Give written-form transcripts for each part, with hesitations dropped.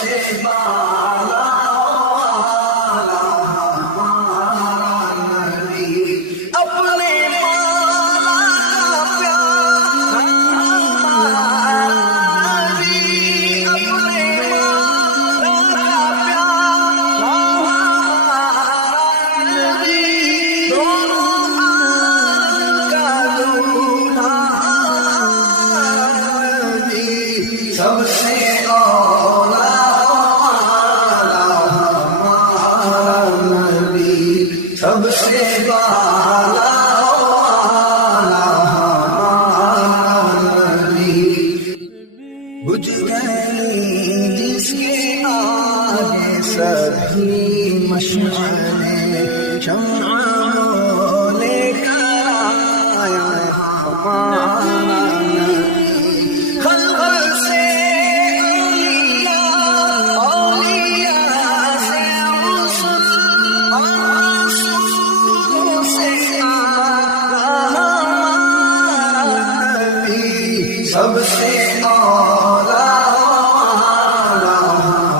سے بالا اپنے سب سے اولا ہمارا نبی، سب سے بالا ہمارا نبی، بجھ گئی جس کے آگے سبھی مشعلیں، شمع لے کر آیا ہمارا سب سے اولا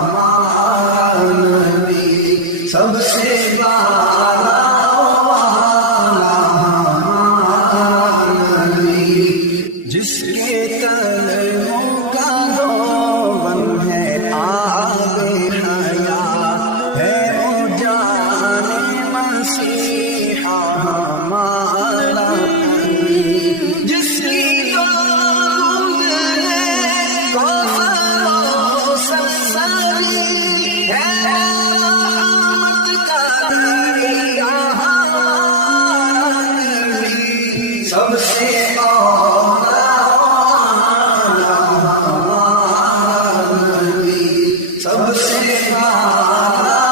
ہمارا نبی، سب سے بالا ہمارا نبی، جس کے قدموں کا روغن ہے آب حیات، ہے وہ جان مسیحا ہمارا نبی، جس کی سب سے اولا ہمارا نبی، سب سے بالا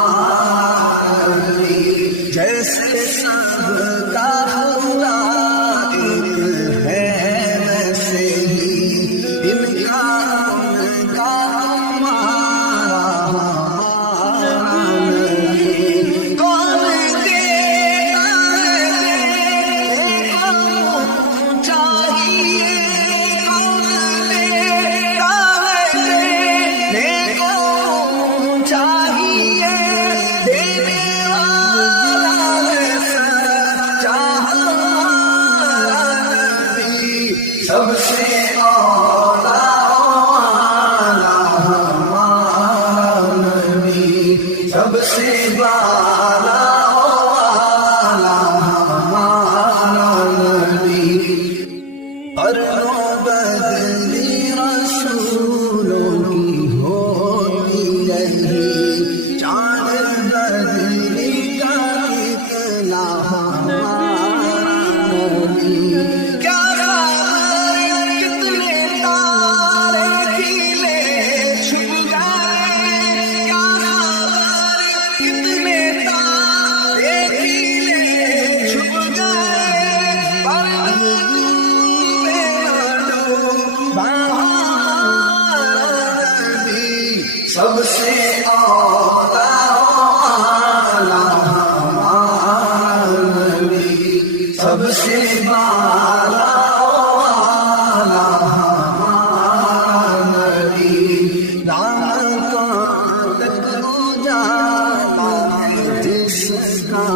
ہمارا نبی، جیسے سب کا خدا ایک ہے ویسے ہی ان کا سب سے اولا ہمارا نبی، سب سے بالا ہمارا نبی، قرنوں بدلی رسولوں کی ہوتی رہی، چاند بدلی کا اتنا ہمارا نبی، سب سے اولا ہمارا نبی، سب سے بالا ہمارا نبی، دامن تک اجالا جس کا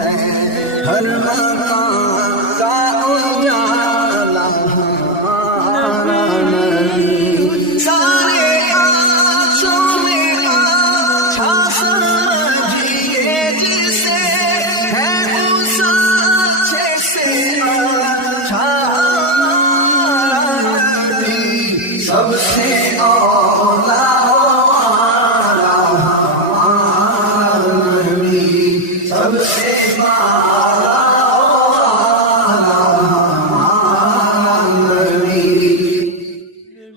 ہے، ہر مقام کا اجالا ہمارا نبی، سارے سب سے اولا ہمارا نبی، سب سے بالا ہمارا نبی،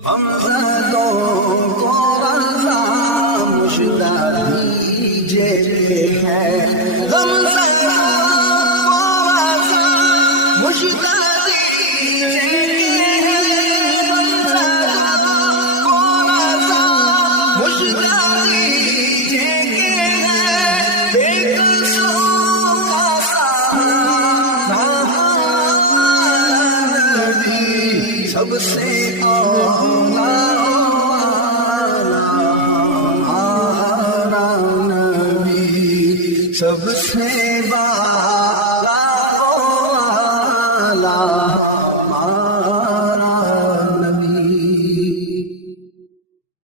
ہم زدوں کو رضا مشدہ دیجئے ہے، ہم زدوں کو رضا مشدہ دیجئے سب سے اولا سے